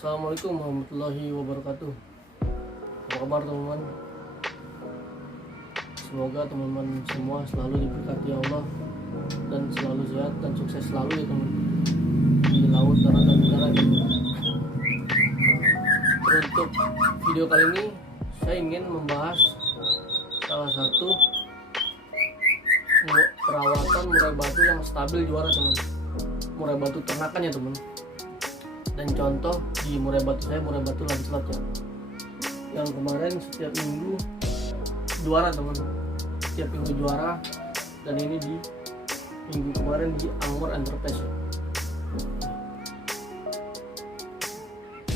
Assalamualaikum warahmatullahi wabarakatuh. Apa kabar teman-teman? Semoga teman-teman semua selalu diberkati Allah dan selalu sehat dan sukses selalu ya teman, di laut, darat, dan udara ya, teman. Untuk video kali ini saya ingin membahas salah satu perawatan murai batu yang stabil juara teman. Murai batu ternakan ya teman. Dan contoh di murai batu saya, murai batu Lancelot ya, yang kemarin setiap minggu juara teman, setiap minggu juara. Dan ini di minggu kemarin di Angmor Enterprise ya.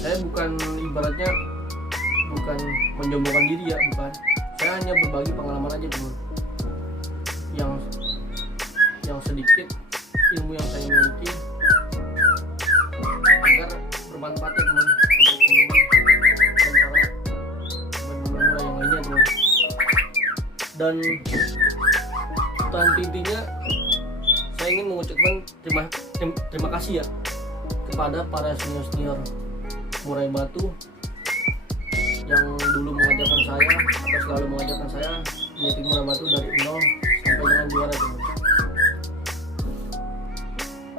Saya bukan ibaratnya bukan menyombongkan diri ya, bukan. Saya hanya berbagi pengalaman aja teman, yang sedikit ilmu yang saya miliki agar bermanfaat ya teman, untuk teman-teman dan para pemula yang lainnya teman. Dan intinya saya ingin mengucapkan terima kasih ya kepada para senior murai batu yang dulu mengajarkan saya atau selalu mengajarkan saya menyeting murai batu dari nol sampai dengan juara teman.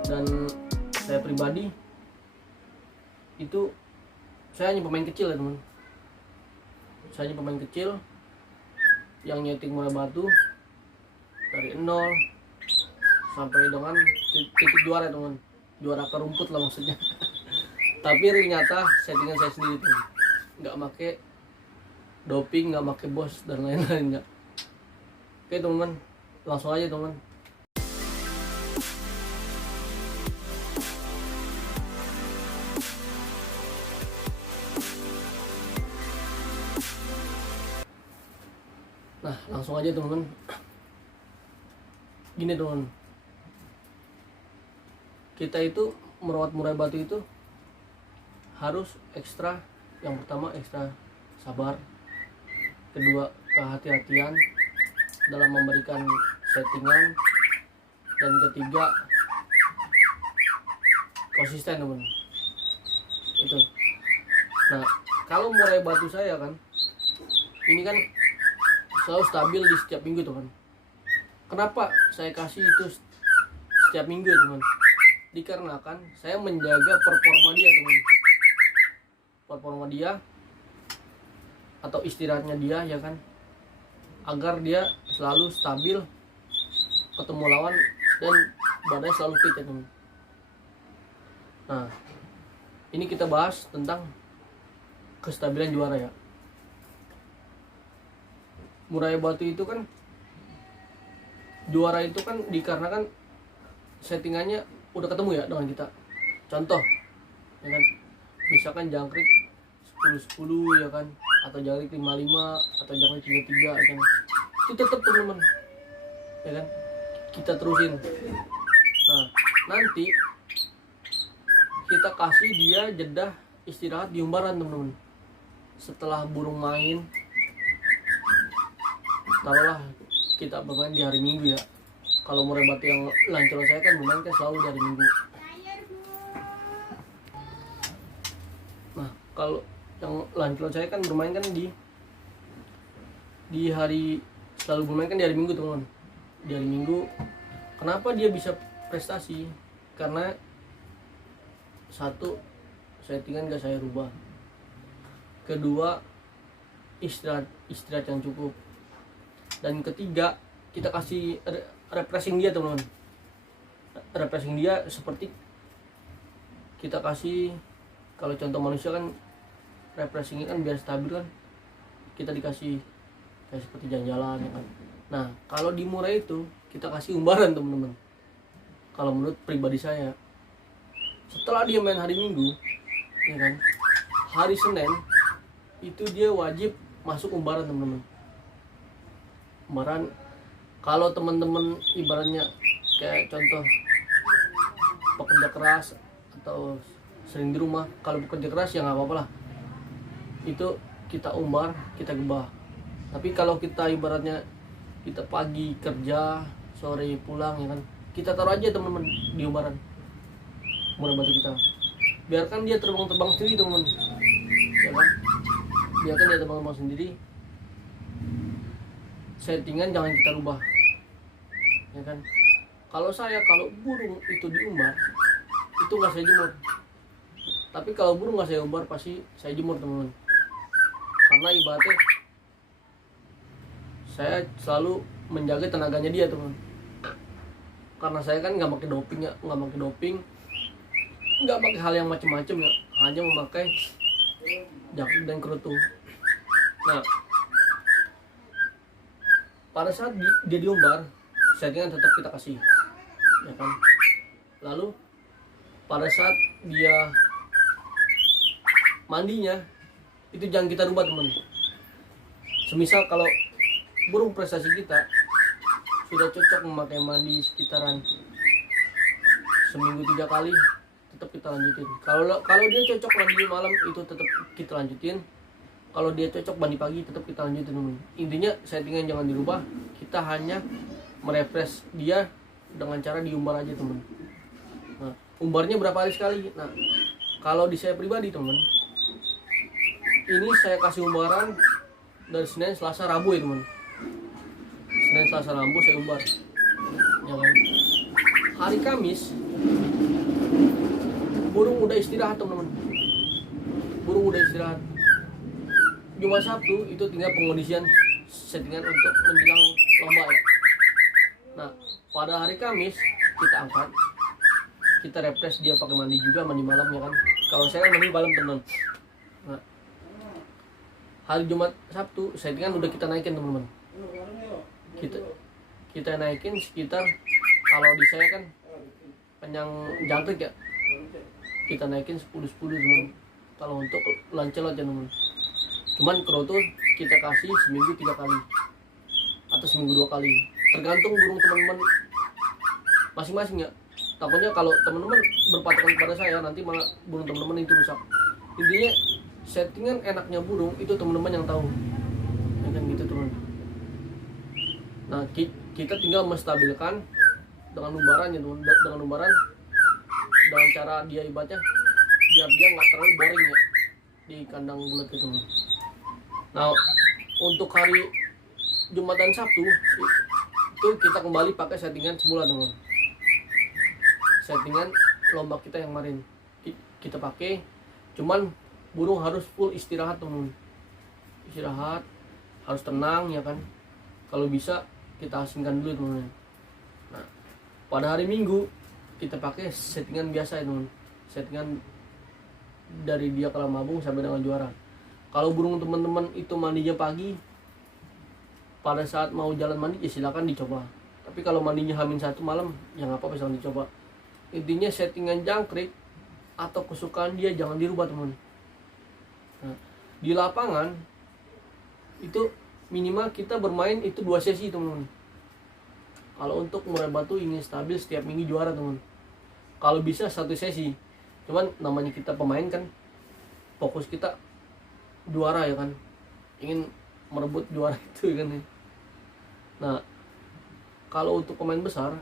Dan saya pribadi itu saya hanya pemain kecil ya teman. Saya hanya pemain kecil yang nyeting murai batu dari nol sampai dengan titik juara teman, juara ke rumput lah maksudnya. Tapi ternyata settingan saya sendiri tuh, nggak make doping, nggak make bos dan lain-lainnya. Oke teman, langsung aja teman. Nah langsung aja teman. Gini teman, kita itu merawat murai batu itu harus ekstra. Yang pertama ekstra sabar, kedua kehati-hatian dalam memberikan settingan, dan ketiga konsisten teman. Itu. Nah kalau murai batu saya kan ini kan selalu stabil di setiap minggu teman. Kenapa saya kasih itu setiap minggu teman? Dikarenakan saya menjaga performa dia teman, performa dia atau istirahatnya dia ya kan, agar dia selalu stabil ketemu lawan dan badannya selalu fit ya teman. Nah ini kita bahas tentang kestabilan juara ya. Murai batu itu kan juara itu kan dikarenakan settingannya udah ketemu ya dengan kita. Contoh ya kan, misalkan jangkrik 10-10 ya kan, atau jangkrik 55 atau jangkrik 33 ya kan, itu tetap teman-teman ya kan, kita terusin. Nah nanti kita kasih dia jeda istirahat di umbaran teman-teman. Setelah burung main, taruhlah kita bermain di hari Minggu ya. Kalau murai batu yang Lancelot saya kan bermain kan selalu di hari Minggu. Nah kalau yang Lancelot saya kan bermain kan di hari, selalu bermain kan di hari Minggu teman. Di hari Minggu. Kenapa dia bisa prestasi? Karena satu, settingan gak saya rubah. Kedua, istirahat yang cukup. Dan ketiga, kita kasih refreshing dia teman-teman. Refreshing dia seperti kita kasih, kalau contoh manusia kan refreshingnya kan biar stabil kan, kita dikasih kayak seperti jalan-jalan ya kan. Nah kalau di murai itu kita kasih umbaran teman-teman. Kalau menurut pribadi saya, setelah dia main hari Minggu ya kan, hari Senin itu dia wajib masuk umbaran teman-teman. Umbaran, kalau teman-teman ibaratnya kayak contoh pekerja keras atau sering di rumah, kalau bekerja keras ya nggak apa-apa lah, itu kita umbar, kita gebah. Tapi kalau kita ibaratnya kita pagi kerja, sore pulang ya kan, kita taruh aja teman-teman di umbaran murai batu kita. biarkan dia terbang-terbang sendiri teman, ya kan? Biarkan dia terbang-terbang sendiri. Settingan jangan kita rubah, ya kan? Kalau burung itu diumbar, itu nggak saya jemur. Tapi kalau burung nggak saya umbar, pasti saya jemur teman-teman. Karena ibaratnya saya selalu menjaga tenaganya dia teman. Karena saya kan nggak pakai doping ya, nggak pakai hal yang macam-macam ya, hanya memakai jangkrik dan kerutu. Nah, pada saat dia diumbar, settingan tetap kita kasih, ya kan? Lalu pada saat dia mandinya, itu jangan kita rubah teman. Semisal kalau burung prestasi kita sudah cocok memakai mandi sekitaran seminggu 3 kali, tetap kita lanjutin. Kalau dia cocok mandi malam, itu tetap kita lanjutin. Kalau dia cocok mandi pagi, tetap kita lanjutin teman. Intinya settingan jangan dirubah, kita hanya merefresh dia dengan cara diumbar aja teman. Nah, umbarnya berapa hari sekali? Nah, kalau di saya pribadi teman, ini saya kasih umbaran dari Senin, Selasa, Rabu ya teman. Senin, Selasa, Rabu saya umbar, ya kan? Hari Kamis burung udah istirahat teman-teman, burung udah istirahat. Jumat, Sabtu itu tinggal pengondisian settingan untuk menjelang lomba ya. Nah, pada hari Kamis kita angkat, kita refresh dia pakai mandi juga, mandi malam ya kan. Kalau saya kan mandi malam teman. Nah, hari Jumat, Sabtu settingan udah kita naikin teman-teman. Kita naikin sekitar, kalau di saya kan penyang jangkrik ya, kita naikin 10-10 teman. Kalau untuk lancelot ya teman. Cuman kerutu kita kasih seminggu 3 kali atau seminggu 2 kali, tergantung burung teman-teman masing-masing ya. Takutnya kalau teman-teman berpatokan kepada saya, nanti malah burung teman-teman itu rusak. Intinya settingan enaknya burung itu teman-teman yang tahu, ya kan gitu teman. Nah, kita tinggal menstabilkan dengan umbaran ya teman, dengan cara dia ibaratnya biar dia nggak terlalu boring ya di kandang bulat itu teman. Nah, untuk hari Jumat dan Sabtu itu kita kembali pakai settingan semula teman. Settingan lomba kita yang kemarin kita pakai, cuman burung harus full istirahat teman. Istirahat, harus tenang ya kan. Kalau bisa kita asingkan dulu teman. Nah, pada hari Minggu kita pakai settingan biasa ya teman. Settingan dari dia kalau mabung sampai dengan juara. Kalau burung teman-teman itu mandinya pagi, pada saat mau jalan mandi ya silakan dicoba. Tapi kalau mandinya H-1 malam, ya nggak apa-apa, silakan dicoba. Intinya settingan jangkrik atau kesukaan dia jangan dirubah teman. Nah, di lapangan itu minimal kita bermain itu 2 sesi teman. Kalau untuk murai batu ingin stabil setiap minggu juara teman, kalau bisa 1 sesi. Cuman namanya kita pemain kan, fokus kita juara ya kan, ingin merebut juara itu ya kan. Nah, kalau untuk pemain besar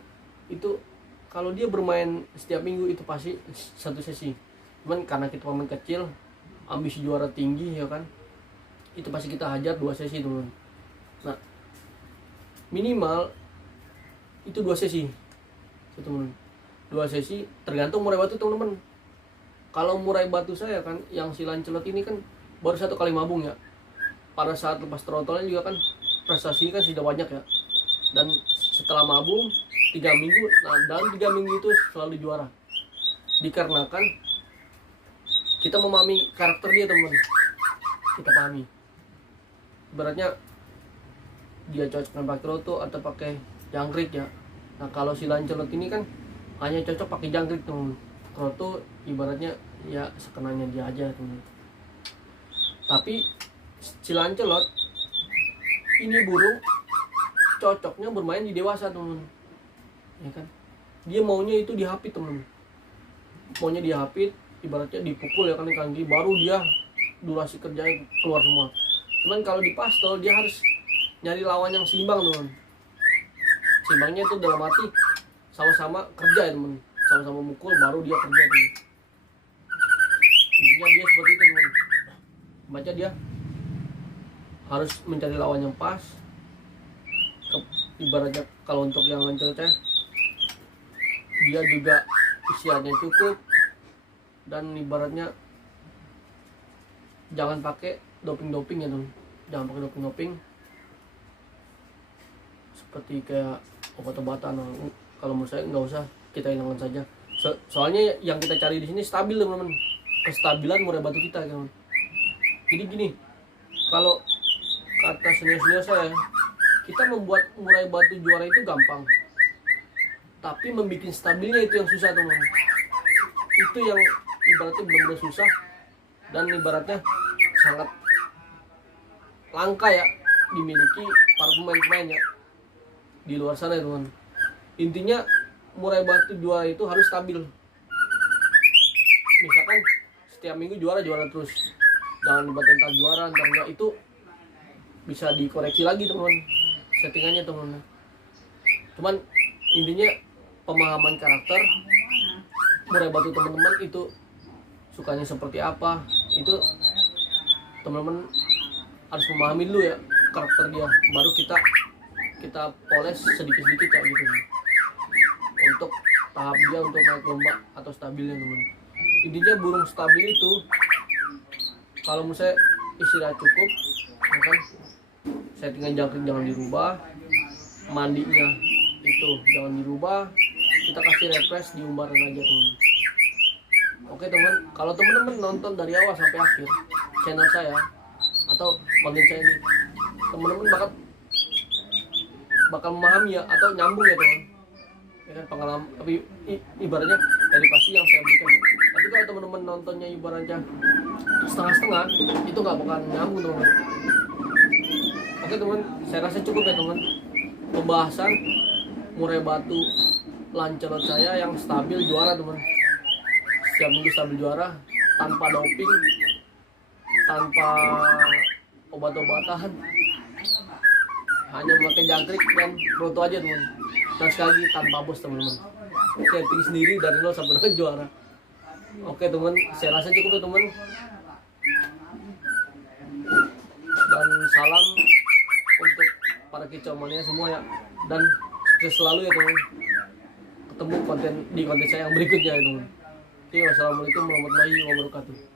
itu kalau dia bermain setiap minggu itu pasti 1 sesi. Cuman karena kita pemain kecil, ambisi juara tinggi ya kan, itu pasti kita hajar 2 sesi teman. Nah, minimal itu 2 sesi teman. 2 sesi tergantung murai batu teman-teman. Kalau murai batu saya kan yang si lancelot ini kan baru 1 kali mabung ya. Pada saat lepas trotolnya juga kan prestasi kan sudah banyak ya. Dan setelah mabung 3 minggu, nah dalam 3 minggu itu selalu juara. Dikarenakan kita memahami karakter dia teman. Kita pahami. Ibaratnya dia cocok pakai kroto atau pakai jangkrik ya. Nah, kalau si lancelot ini kan hanya cocok pakai jangkrik teman. Kroto ibaratnya ya sekenanya dia aja teman. Tapi si lancelot ini burung cocoknya bermain di dewasa teman, ya kan. Dia maunya itu dihapit teman, maunya dihapit, ibaratnya dipukul ya kan di kaki, baru dia durasi kerjanya keluar semua. Cuman kalau di pastol dia harus nyari lawan yang seimbang teman. Seimbangnya itu dalam arti sama-sama kerja ya teman, sama-sama mukul baru dia kerja teman. baca dia harus mencari lawan yang pas. Ibaratnya kalau untuk yang lancar dia juga isiannya cukup, dan ibaratnya jangan pakai doping ya teman, jangan pakai doping seperti kayak obat-obatan. Kalau menurut saya nggak usah, kita hilangkan saja. Soalnya yang kita cari di sini stabil teman-teman, kestabilan murai batu kita teman. Jadi gini, kalau kata senior saya, kita membuat murai batu juara itu gampang, tapi membuat stabilnya itu yang susah teman. Itu yang ibaratnya benar-benar susah, dan ibaratnya sangat langka ya dimiliki para pemain-pemain ya di luar sana ya teman. Intinya murai batu juara itu harus stabil. Misalkan setiap minggu juara terus, jangan dibatin entar juara entar enggak, itu bisa dikoreksi lagi teman, settingannya teman. Cuman intinya pemahaman karakter murai batu teman-teman itu sukanya seperti apa, itu teman-teman harus memahami dulu ya karakter dia, baru kita poles sedikit-sedikit ya gitu untuk tahap dia untuk naik lomba atau stabilnya teman. Intinya burung stabil itu kalau menurut saya istirahat cukup, kan settingan jangkrik jangan dirubah, mandinya itu jangan dirubah, kita kasih refresh di umbaran aja teman. Oke teman, kalau teman-teman nonton dari awal sampai akhir channel saya atau konten saya ini, teman-teman bakal memahami ya, atau nyambung ya teman, ya kan, pengalaman, tapi ibaratnya edukasi yang saya berikan. Tapi kalau teman-teman nontonnya ibaratnya setengah-setengah, itu nggak bakal nyambung teman. Oke teman, saya rasa cukup ya teman pembahasan murai batu Lancelot saya yang stabil juara teman. Setiap minggu stabil juara, tanpa doping, tanpa obat-obatan, hanya memakai jangkrik dan proto aja teman. Dan sekali lagi tanpa bos teman-teman, setting sendiri dari 0 sampai dengan juara. Oke teman, saya rasa cukup ya teman, dan salam untuk para kicau mania semua ya, dan sukses selalu ya teman. Ketemu di konten saya yang berikutnya ya teman. Oke, wassalamualaikum warahmatullahi wabarakatuh.